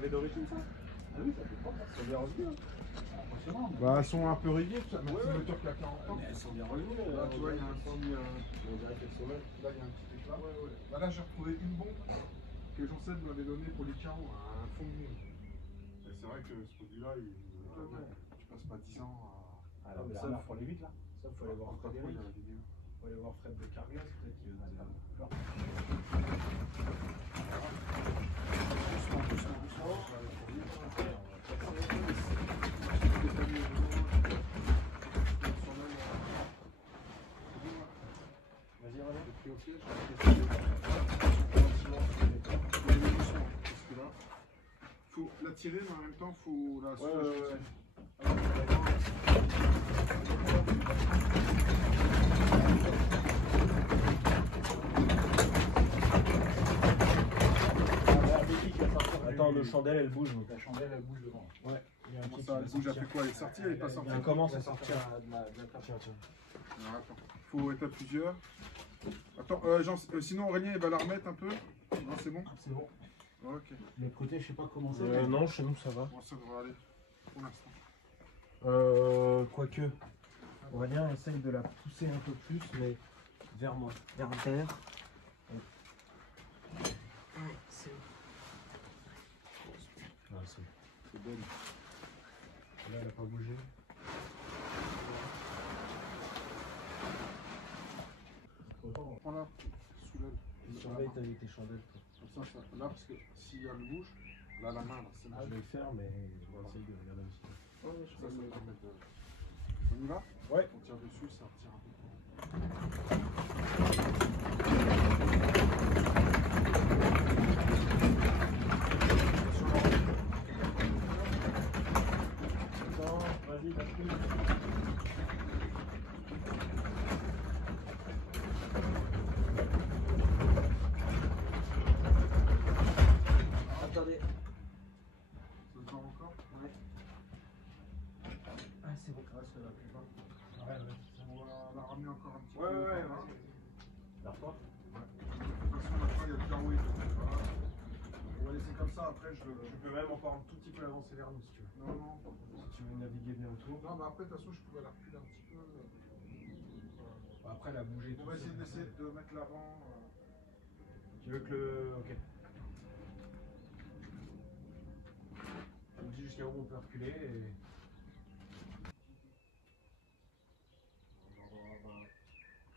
avait d'origine ça? Ah oui, ça fait propre, ça bien revu. Impressionnant. Bah, elles sont un peu rayées, ça, mais c'est moteur qui a 40 ans. Mais elles sont bien revues. Là, tu vois, il y a un petit. On dirait qu'elles sont là. Là, il y a un petit éclat. Bah, là, j'ai retrouvé une bombe que Jean-Seb m'avait donnée pour les carreaux, un fond de mine. Et c'est vrai que ce produit-là, tu passes pas 10 ans à. Ah, mais ça, pour les 8 là. Ça, faut aller voir Fred. Il y a la vidéo. Faut aller voir Fred de Carglass, peut-être qu'il va faire peur. Vas-y, René. Le pied au pied, faut la tirer, mais en même temps, faut la soulager. Attends, le chandelle elle bouge, donc la chandelle elle bouge devant. Ouais. Il y a un petit Ça, elle bouge après quoi? Elle est sortie, elle est pas sortie? Elle commence à sortir de la carte. Alors, attends, faut être à plusieurs. Attends, sinon Aurélien il va la remettre un peu. Non, c'est bon? C'est bon. Ok. Les côtés, je sais pas comment c'est. Non, chez nous ça va. Bon, ça devrait aller pour l'instant. Quoique, Aurélien essaye de la pousser un peu plus, mais vers moi, vers terre. C'est bon. Là, elle n'a pas bougé. Prends-la, soulève. Surveille tes chandelles. Comme ça, là, parce que si elle bouge, là, la main, là, c'est Je vais le faire, mais on va essayer de regarder aussi. ça va permettre de... On y va? Ouais. On tire dessus, ça retire un peu. Vas-y, bascule. Attendez. Ça part encore? Ouais. Ah, c'est bon. Ah, ça va plus loin. Ouais, ouais. On va la ramener encore un petit peu. Ouais. La fois? Ouais. De toute façon, maintenant, il y a le carreau et tout. Voilà. On va laisser comme ça, après, je peux même encore un tout petit peu avancer vers nous si tu veux. Non. Si tu veux naviguer bien autour. Non, mais après, de toute façon, je pouvais la reculer un petit peu. Après, la bouger. On va essayer de mettre l'avant. Tu veux que le. Ok. Je me dis jusqu'à où on peut reculer et.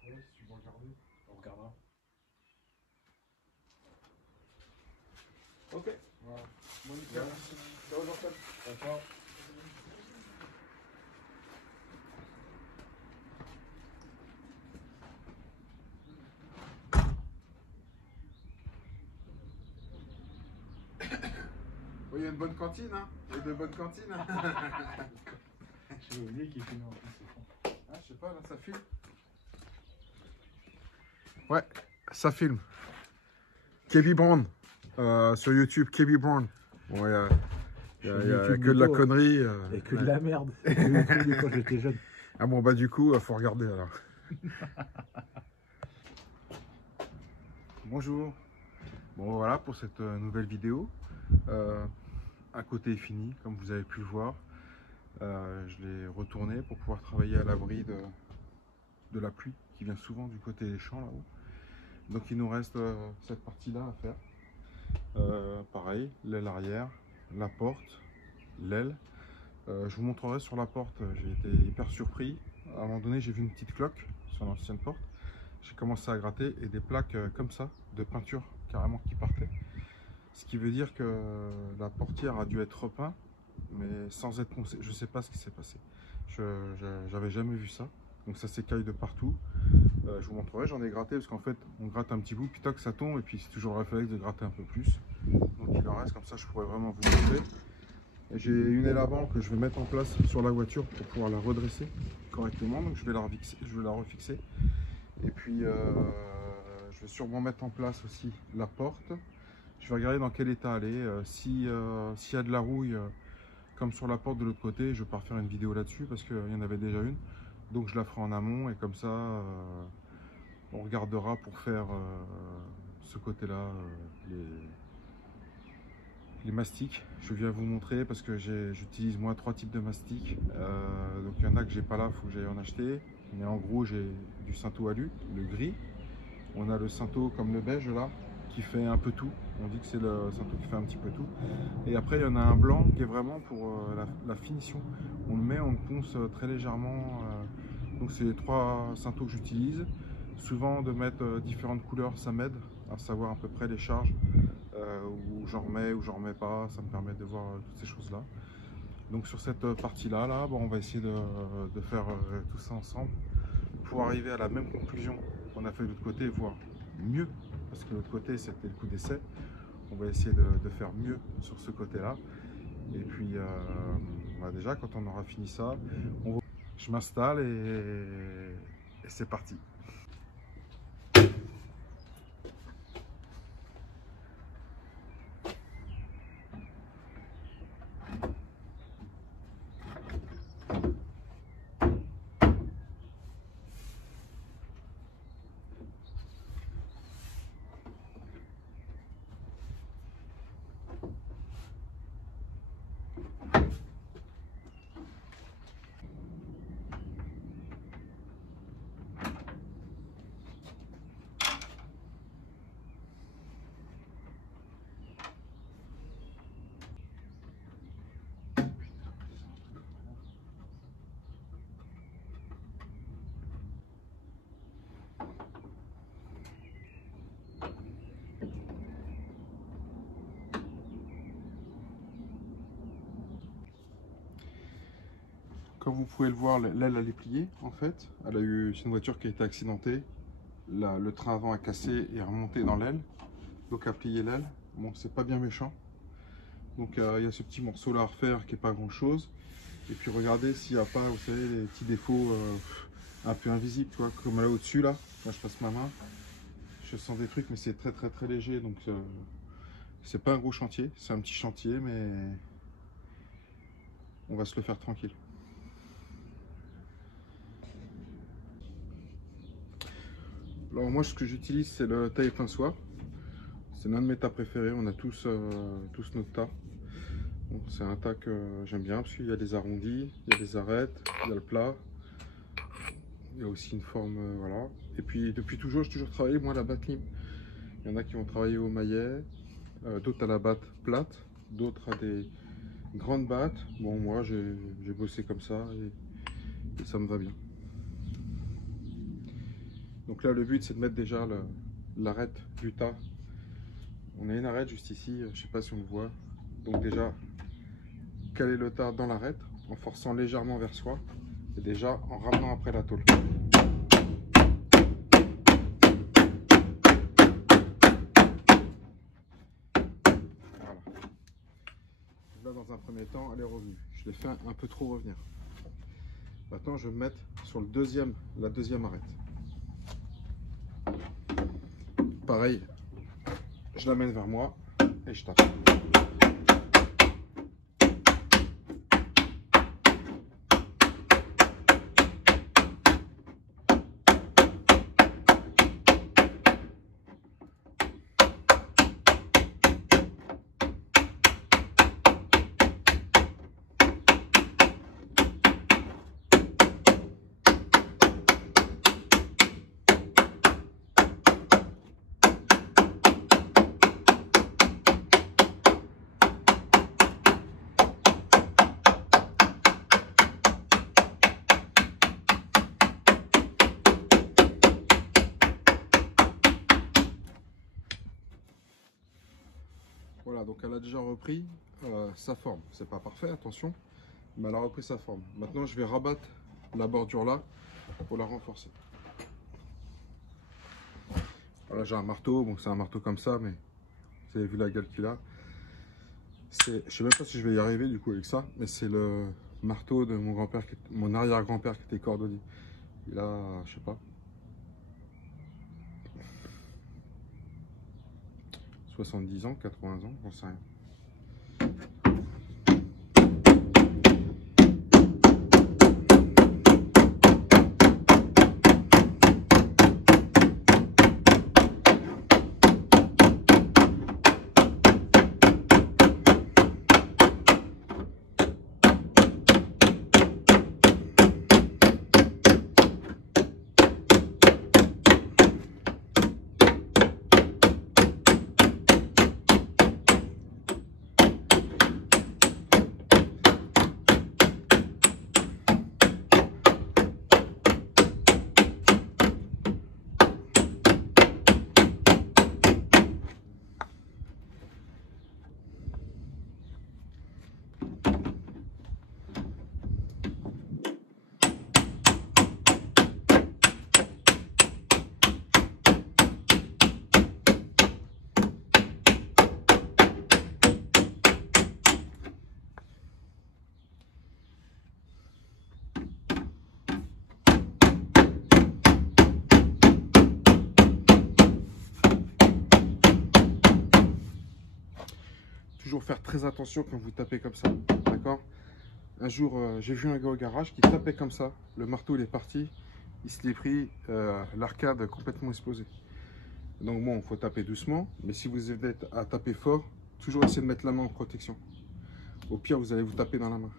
Oui, si tu veux regarder. On regardera. Ok. Voilà. Bon, nickel. Ciao, Jean-Paul. Ciao. Oui, il y a une bonne cantine, hein. Il y a de bonnes cantines. Hein. J'ai oublié qu'il filmait en plus, c'est fond. Ah, je sais pas, là, ça filme. Ouais, ça filme. Kevin Brown. Sur YouTube, Kevin Brown. Bon, il y a que de la connerie. Et que de la merde. Quand j'étais jeune. Ah bon, bah du coup, faut regarder alors. Bonjour. Bon, voilà pour cette nouvelle vidéo. Un côté est fini, comme vous avez pu le voir. Je l'ai retourné pour pouvoir travailler à l'abri de la pluie qui vient souvent du côté des champs là-haut. Donc il nous reste cette partie-là à faire. Pareil, l'aile arrière, la porte, l'aile. Je vous montrerai sur la porte, j'ai été hyper surpris. À un moment donné, j'ai vu une petite cloque sur l'ancienne porte. J'ai commencé à gratter et des plaques comme ça, de peinture carrément qui partaient. Ce qui veut dire que la portière a dû être repeinte, mais sans être poncée. Je ne sais pas ce qui s'est passé. J'avais jamais vu ça. Donc ça s'écaille de partout. Je vous montrerai, j'en ai gratté parce qu'en fait on gratte un petit bout, puis toc ça tombe et puis c'est toujours le réflexe de gratter un peu plus. Donc il en reste comme ça, je pourrais vraiment vous montrer. J'ai une aile avant que je vais mettre en place sur la voiture pour pouvoir la redresser correctement. Donc je vais la refixer. Et puis je vais sûrement mettre en place aussi la porte. Je vais regarder dans quel état elle est. S'il y a de la rouille comme sur la porte de l'autre côté, je vais pas refaire une vidéo là-dessus parce qu'il y en avait déjà une. Donc je la ferai en amont et comme ça on regardera pour faire ce côté-là, les mastiques. Je viens vous montrer parce que j'utilise moi 3 types de mastiques. Donc il y en a que j'ai pas là, il faut que j'aille en acheter. Mais en gros, j'ai du Cinto Alu, le gris. On a le Cinto comme le beige là, qui fait un peu tout. On dit que c'est le Cinto qui fait un petit peu tout. Et après, il y en a un blanc qui est vraiment pour la finition. On le met, on le ponce très légèrement. Donc c'est les 3 Cintos que j'utilise. Souvent de mettre différentes couleurs, ça m'aide à savoir à peu près les charges, où j'en remets, où j'en remets pas. Ça me permet de voir toutes ces choses là. Donc sur cette partie là, bon, on va essayer de faire tout ça ensemble pour arriver à la même conclusion qu'on a fait de l'autre côté, voire mieux, parce que de l'autre côté c'était le coup d'essai. On va essayer de faire mieux sur ce côté là. Et puis bah déjà quand on aura fini ça, je m'installe et c'est parti. Comme vous pouvez le voir, l'aile elle est pliée en fait. C'est une voiture qui a été accidentée. Le train avant a cassé et est remonté dans l'aile. Donc a plié l'aile. Bon, c'est pas bien méchant. Donc il y a ce petit morceau là à refaire qui est pas grand chose. Et puis regardez s'il n'y a pas, vous savez, les petits défauts un peu invisibles, tu vois, comme là au-dessus là. Là je passe ma main. Je sens des trucs mais c'est très léger. Donc c'est pas un gros chantier. C'est un petit chantier mais on va se le faire tranquille. Alors moi ce que j'utilise c'est le taille pinçoir. C'est l'un de mes tas préférés, on a tous notre tas. C'est un tas que j'aime bien parce qu'il y a des arrondis, il y a des arêtes, il y a le plat. Il y a aussi une forme, voilà. Et puis depuis toujours, j'ai toujours travaillé moi à la batte lime. Il y en a qui vont travailler au maillet, d'autres à la batte plate, d'autres à des grandes battes. Bon moi j'ai bossé comme ça et ça me va bien. Donc là, le but, c'est de mettre déjà l'arête du tas. On a une arête juste ici, je ne sais pas si on le voit. Donc déjà, caler le tas dans l'arête, en forçant légèrement vers soi, et déjà en ramenant après la tôle. Voilà. Là, dans un premier temps, elle est revenue. Je l'ai fait un peu trop revenir. Maintenant, je vais me mettre sur la deuxième arête. Pareil, je l'amène vers moi et je tape. Voilà, donc elle a déjà repris sa forme. C'est pas parfait, attention, mais elle a repris sa forme. Maintenant, je vais rabattre la bordure là pour la renforcer. Voilà, j'ai un marteau. Bon, c'est un marteau comme ça, mais vous avez vu la gueule qu'il a. Je sais même pas si je vais y arriver du coup avec ça, mais c'est le marteau de mon grand-père, mon arrière-grand-père qui était cordonnier. Il a, je sais pas, 70 ans, 80 ans, j'en sais rien. faire très attention quand vous tapez comme ça, d'accord? Un jour, j'ai vu un gars au garage qui tapait comme ça. Le marteau, il est parti. Il se l'est pris, l'arcade complètement explosé. Donc bon, il faut taper doucement. Mais si vous êtes à taper fort, toujours essayer de mettre la main en protection. Au pire, vous allez vous taper dans la main.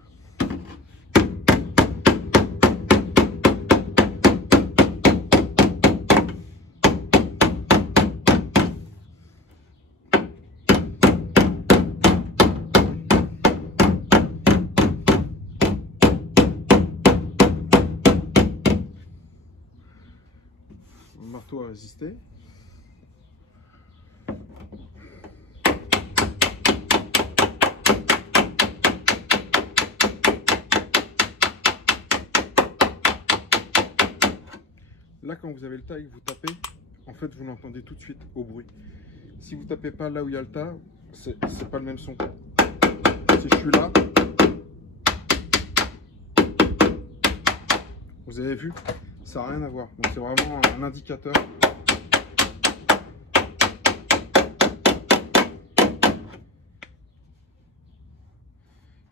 Le marteau a résisté. Là, quand vous avez le tas et que vous tapez, en fait, vous l'entendez tout de suite au bruit. Si vous tapez pas là où il y a le tas, c'est pas le même son. Si je suis là, vous avez vu, ça n'a rien à voir. Donc c'est vraiment un indicateur.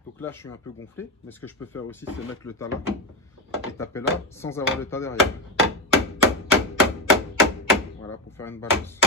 Donc là, je suis un peu gonflé, mais ce que je peux faire aussi, c'est mettre le tas là et taper là sans avoir le tas derrière. Voilà, pour faire une balance.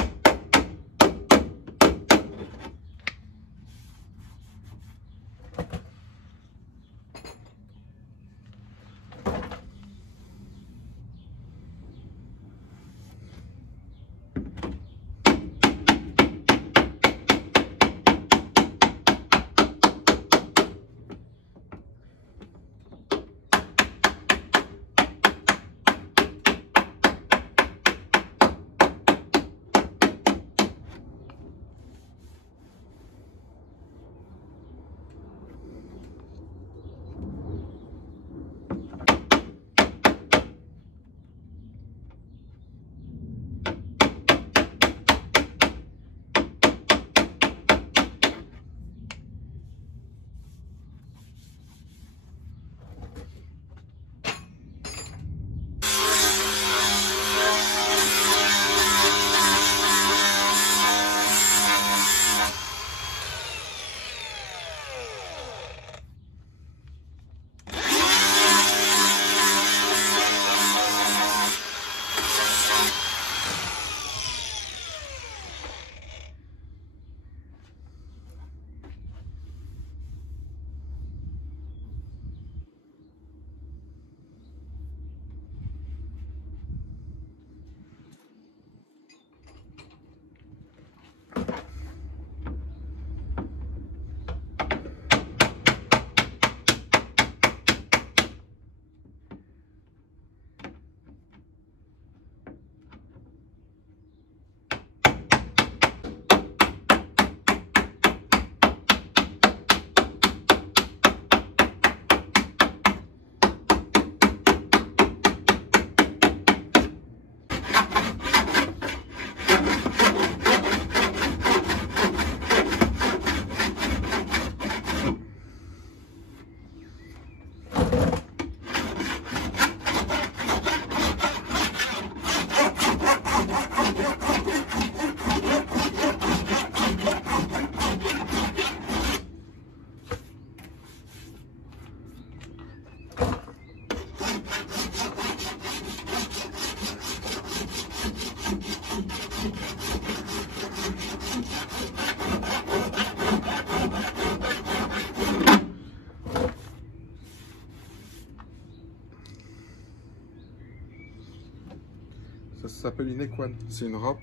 Ça s'appelle une Equan, c'est une râpe.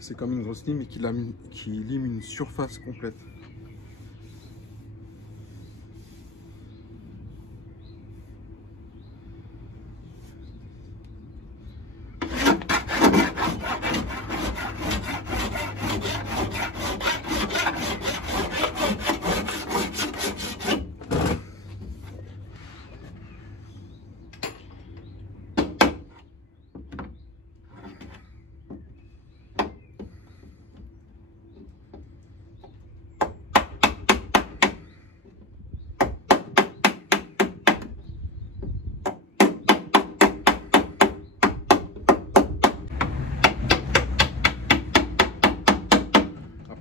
C'est comme une grosse lime et qui lime une surface complète.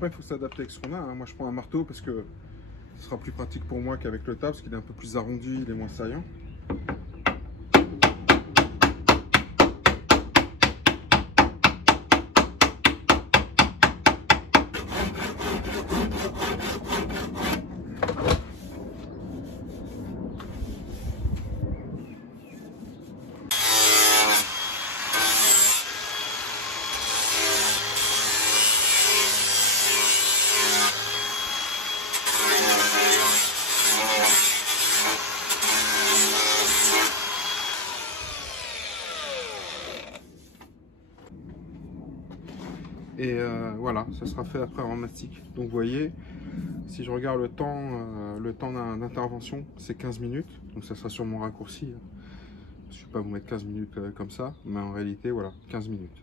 après, il faut s'adapter avec ce qu'on a. Hein. Moi, je prends un marteau parce que ce sera plus pratique pour moi qu'avec le table, parce qu'il est un peu plus arrondi, il est moins saillant. Et voilà, ça sera fait après en mastic. Donc vous voyez, si je regarde le temps d'intervention, c'est 15 minutes. Donc ça sera sur mon raccourci. Je ne vais pas vous mettre 15 minutes comme ça, mais en réalité, voilà, 15 minutes.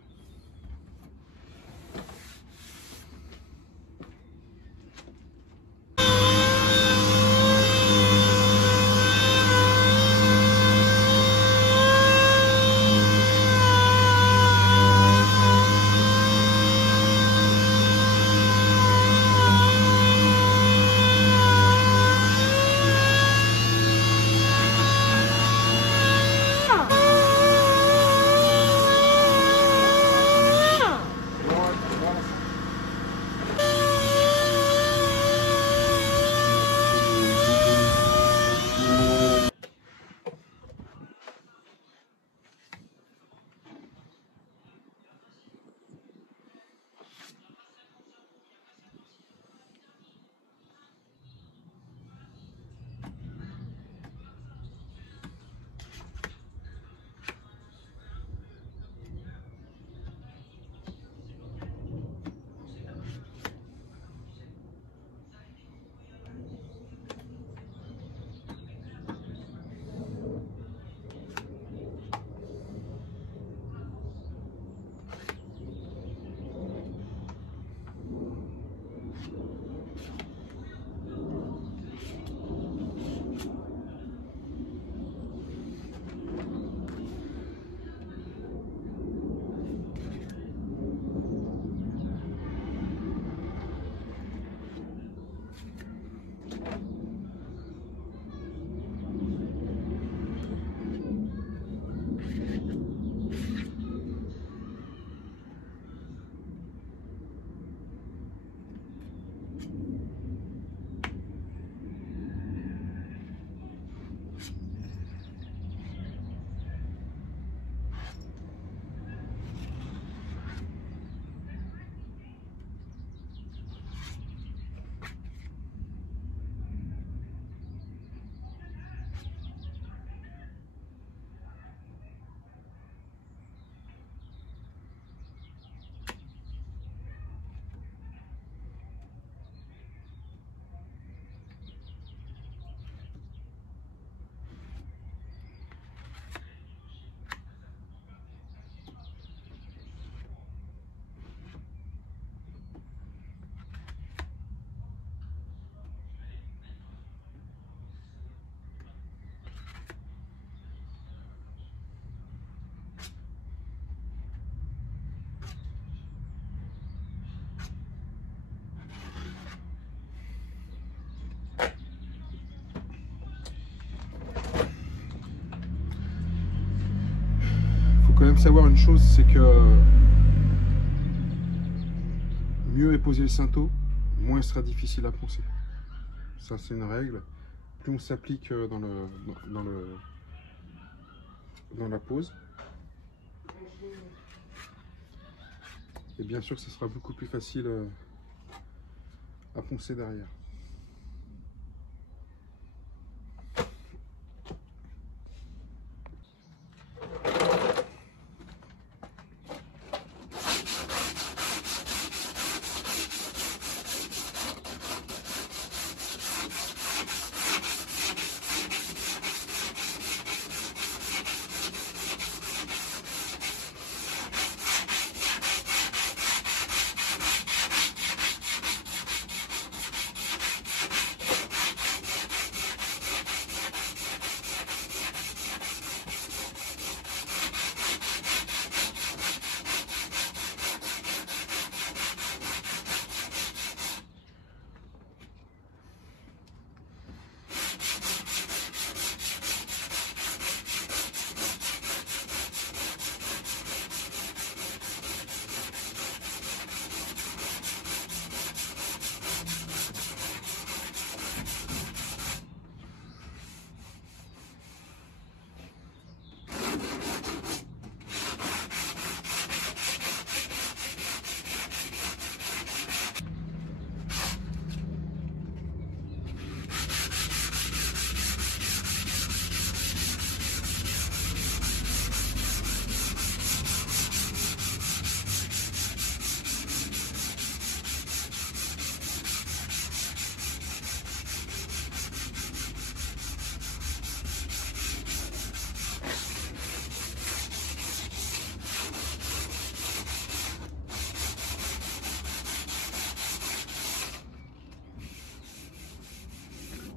Quand même savoir une chose, c'est que mieux est posé le cinto, moins il sera difficile à poncer. Ça, c'est une règle. Plus on s'applique dans la pose, et bien sûr que ce sera beaucoup plus facile à poncer derrière.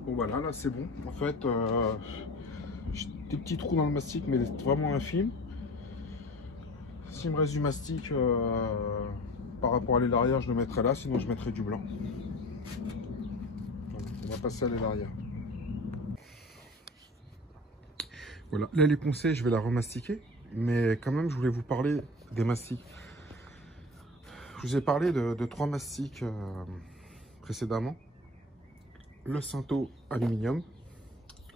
Bon voilà, là c'est bon. En fait, j'ai des petits trous dans le mastic, mais vraiment infimes. S'il me reste du mastic par rapport à l'aile arrière, je le mettrai là, sinon je mettrai du blanc. Voilà, on va passer à l'aile arrière. Voilà, l'aile est poncée, je vais la remastiquer, mais quand même je voulais vous parler des mastiques. Je vous ai parlé de 3 mastiques précédemment. Le Cinto aluminium,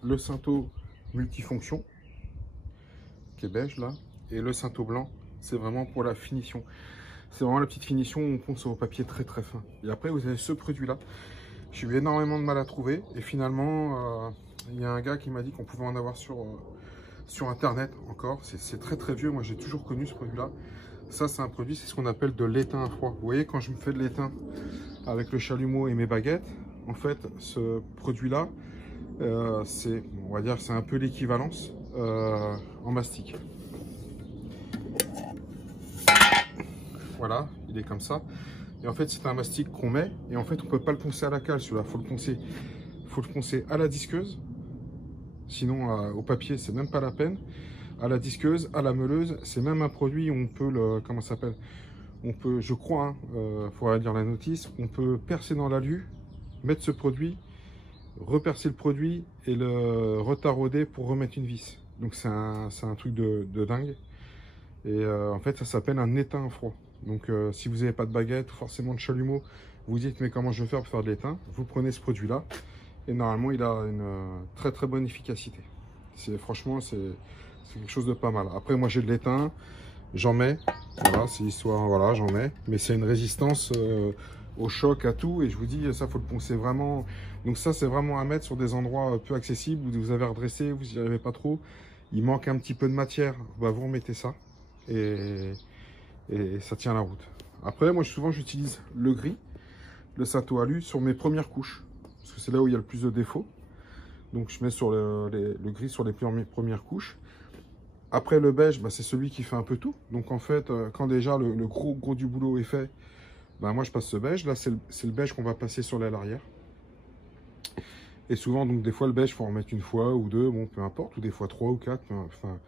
le Cinto multifonction, qui est beige là, et le Cinto blanc, c'est vraiment pour la finition. C'est vraiment la petite finition où on ponce au papier très très fin. Et après vous avez ce produit là. J'ai eu énormément de mal à trouver, et finalement il y a un gars qui m'a dit qu'on pouvait en avoir sur internet encore. C'est très très vieux, moi j'ai toujours connu ce produit là. Ça c'est un produit, c'est ce qu'on appelle de l'étain à froid. Vous voyez, quand je me fais de l'étain avec le chalumeau et mes baguettes, en fait ce produit là c'est, on va dire, c'est un peu l'équivalence en mastic. Voilà, il est comme ça. Et en fait c'est un mastic qu'on met, et en fait on peut pas le poncer à la cale, celui-là, faut le poncer à la disqueuse. Sinon au papier c'est même pas la peine. À la disqueuse, à la meuleuse, c'est même un produit où on peut le, comment ça s'appelle, on peut, je crois, faudrait lire la notice, on peut percer dans l'alu, mettre ce produit, repercer le produit et le retarauder pour remettre une vis. Donc c'est un truc de dingue. Et en fait ça s'appelle un étain à froid. Donc si vous n'avez pas de baguette ou forcément de chalumeau, vous dites mais comment je vais faire pour faire de l'étain, vous prenez ce produit là et normalement il a une très très bonne efficacité. Franchement c'est quelque chose de pas mal. Après moi j'ai de l'étain, j'en mets, voilà, c'est l'histoire, voilà, j'en mets, mais c'est une résistance au choc, à tout, et je vous dis ça faut le poncer vraiment. Donc ça c'est vraiment à mettre sur des endroits peu accessibles où vous avez redressé, vous n'y arrivez pas trop, il manque un petit peu de matière, bah, vous remettez ça et ça tient la route. Après moi souvent j'utilise le gris, le Cinto alu sur mes premières couches, parce que c'est là où il y a le plus de défauts. Donc je mets sur le gris sur les premières couches. Après le beige, bah, c'est celui qui fait un peu tout. Donc en fait, quand déjà le gros du boulot est fait, bah, moi je passe ce beige. Là c'est le beige qu'on va passer sur l'aile arrière. Et souvent, donc des fois le beige, il faut en mettre une fois ou deux, bon peu importe, ou des fois 3 ou 4. Enfin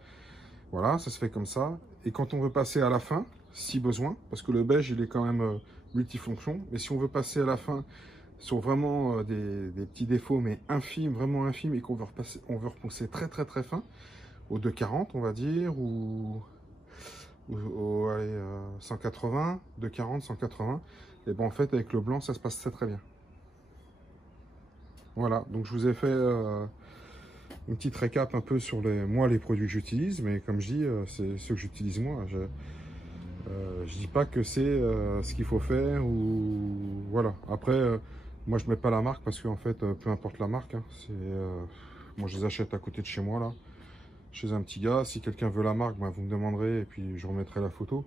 voilà, ça se fait comme ça. Et quand on veut passer à la fin, si besoin, parce que le beige il est quand même multifonction, mais si on veut passer à la fin sur vraiment des petits défauts, mais infimes, vraiment infimes, et qu'on veut repasser, on veut reponcer très très très fin, au 240 on va dire, ou allez, 180, 240, 180, et bon en fait avec le blanc ça se passe très très bien. Voilà, donc je vous ai fait une petite récap un peu sur les produits que j'utilise, mais comme je dis, c'est ceux que j'utilise moi. Je dis pas que c'est ce qu'il faut faire, ou voilà. Après moi je mets pas la marque parce qu'en fait peu importe la marque, hein, moi je les achète à côté de chez moi là, chez un petit gars. Si quelqu'un veut la marque, bah, vous me demanderez et puis je remettrai la photo.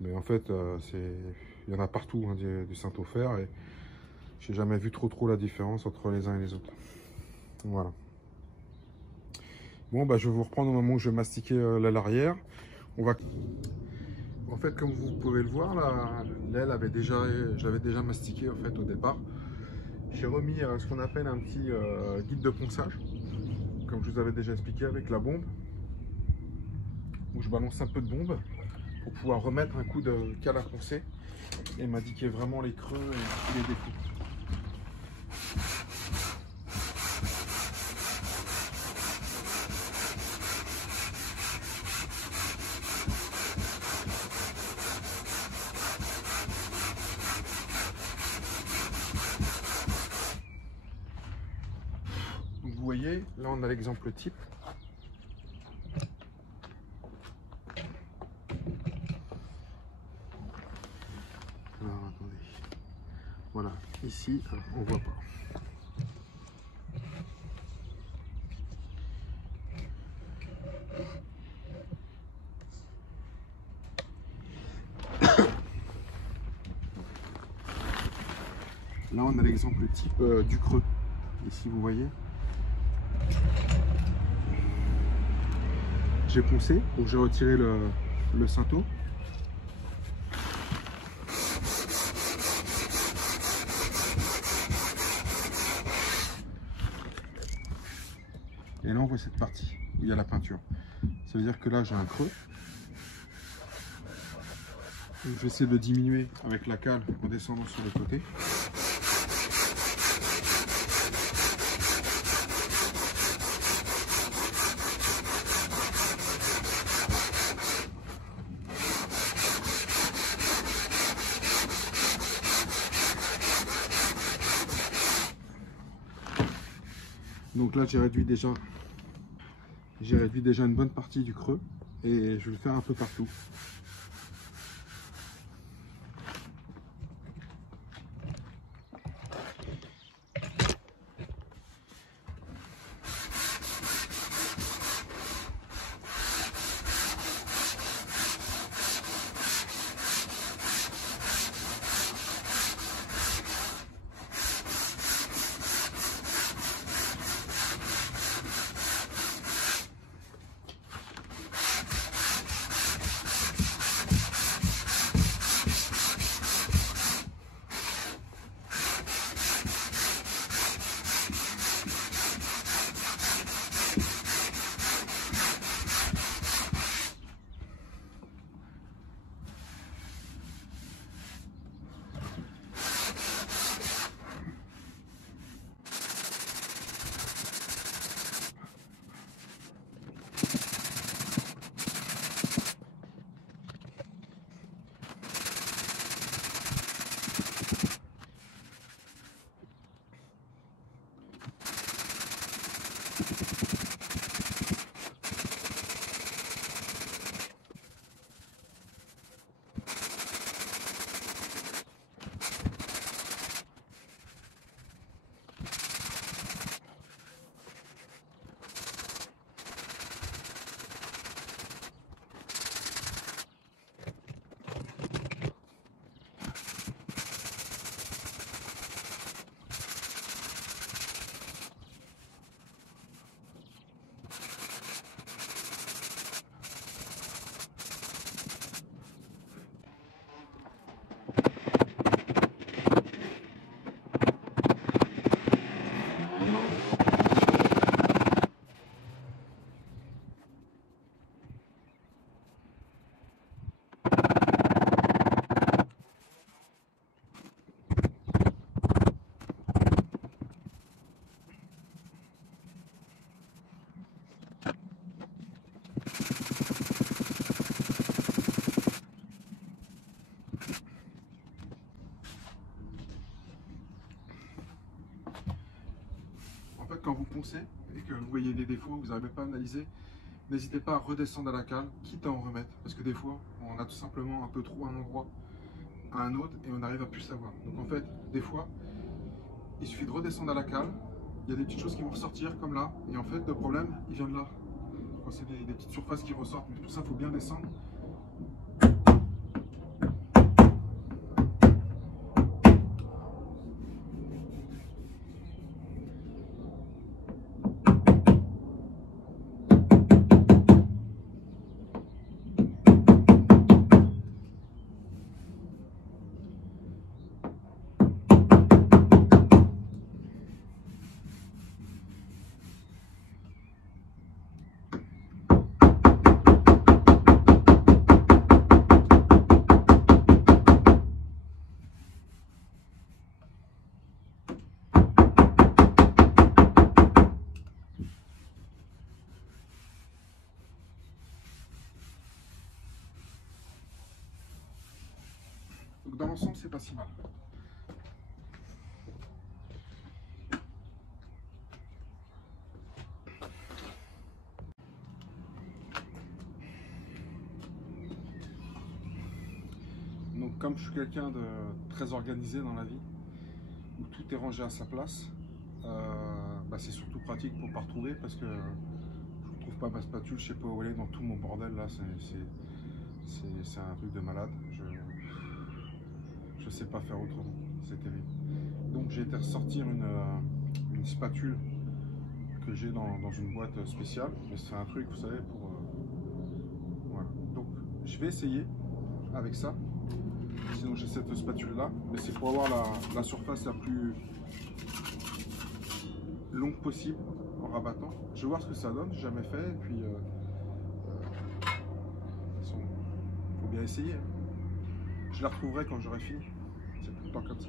Mais en fait il y en a partout, hein, du Cinto fer, et j'ai jamais vu trop la différence entre les uns et les autres. Voilà. Bon bah je vais vous reprendre au moment où je vais mastiquer l'aile arrière. En fait, comme vous pouvez le voir, l'aile avait déjà, je l'avais déjà mastiqué en fait au départ. J'ai remis ce qu'on appelle un petit guide de ponçage, comme je vous avais déjà expliqué, avec la bombe, où je balance un peu de bombe pour pouvoir remettre un coup de cale à poncer et m'indiquer vraiment les creux et les défauts. Vous voyez, là on a l'exemple type. Alors attendez. Voilà, ici on voit pas. Là on a l'exemple type du creux. Ici vous voyez. J'ai poncé, donc j'ai retiré le Cinto. Et là, on voit cette partie où il y a la peinture. Ça veut dire que là, j'ai un creux. Je vais essayer de diminuer avec la cale en descendant sur le côté. Donc là, j'ai réduit déjà une bonne partie du creux et je vais le faire un peu partout. Quand vous poncez et que vous voyez des défauts, vous n'arrivez pas à analyser, n'hésitez pas à redescendre à la cale, quitte à en remettre, parce que des fois, on a tout simplement un peu trop un endroit à un autre et on n'arrive à plus savoir. Donc en fait, des fois, il suffit de redescendre à la cale, il y a des petites choses qui vont ressortir comme là, et en fait, le problème, il vient de là. Quand c'est des petites surfaces qui ressortent, mais pour ça, il faut bien descendre. Donc dans l'ensemble, c'est pas si mal. Donc comme je suis quelqu'un de très organisé dans la vie, où tout est rangé à sa place, c'est surtout pratique pour ne pas retrouver, parce que je ne trouve pas ma spatule, je sais pas où elle est dans tout mon bordel là, c'est un truc de malade. Je sais pas faire autrement, c'est terrible. Donc j'ai été ressortir une spatule que j'ai dans une boîte spéciale, mais c'est un truc, vous savez, pour voilà. Donc je vais essayer avec ça. Sinon j'ai cette spatule là, mais c'est pour avoir la surface la plus longue possible en rabattant. Je vais voir ce que ça donne, j'ai jamais fait, et puis de toute façon, faut bien essayer. Je la retrouverai quand j'aurai fini. C'est tout le temps comme ça.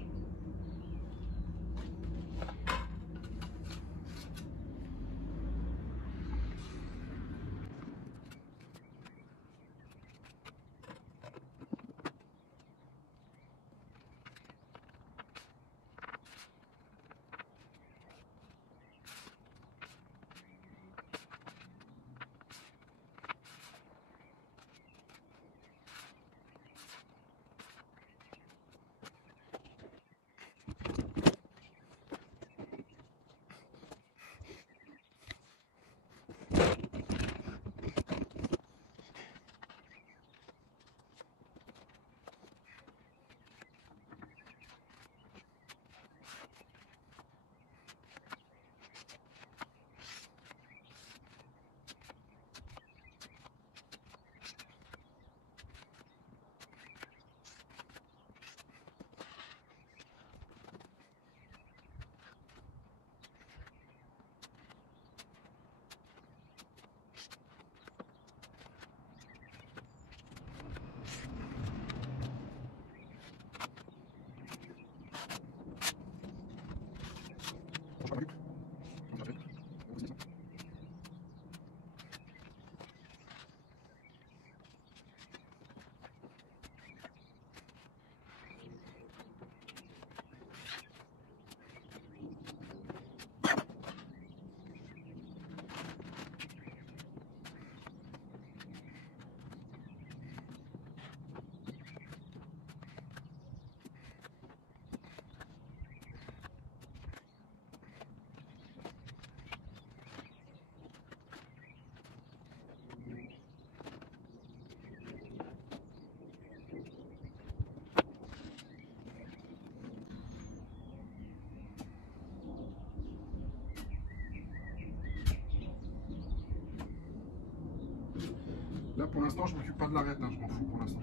Là pour l'instant je m'occupe pas de l'arête, hein, je m'en fous pour l'instant.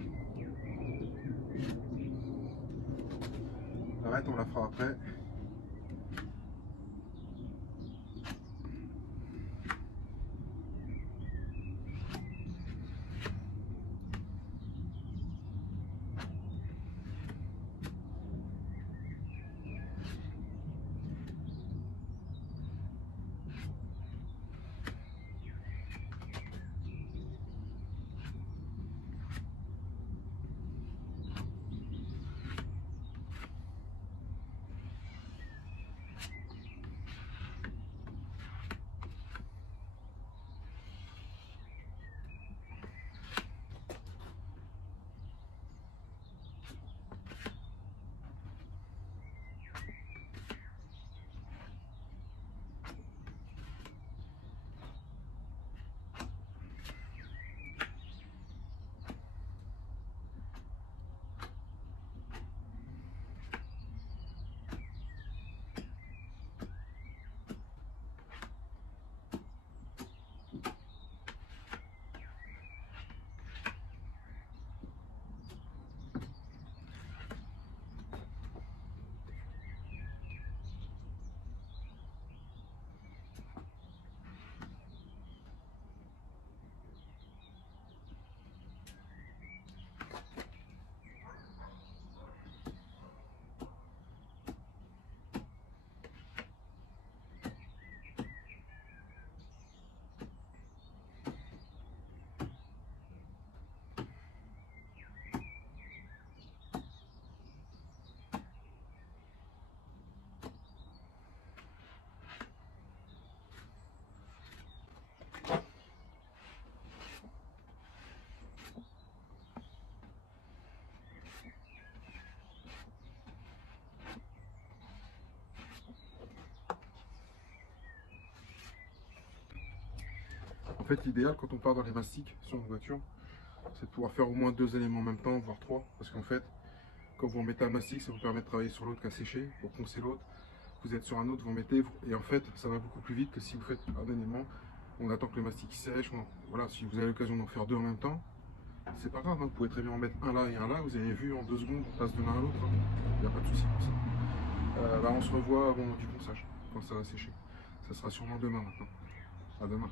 L'arête on la fera après. En fait, l'idéal quand on part dans les mastiques sur une voiture, c'est de pouvoir faire au moins 2 éléments en même temps, voire 3. Parce qu'en fait, quand vous en mettez un mastic, ça vous permet de travailler sur l'autre qui a séché, pour poncer l'autre. Vous êtes sur un autre, vous en mettez, et en fait, ça va beaucoup plus vite que si vous faites un élément. On attend que le mastic sèche. Voilà, si vous avez l'occasion d'en faire 2 en même temps, c'est pas grave, hein, vous pouvez très bien en mettre un là et un là. Vous avez vu en 2 secondes, on passe de l'un à l'autre. Il n'y a pas de souci pour ça. On se revoit avant du ponçage, quand ça va sécher. Ça sera sûrement demain maintenant. À demain.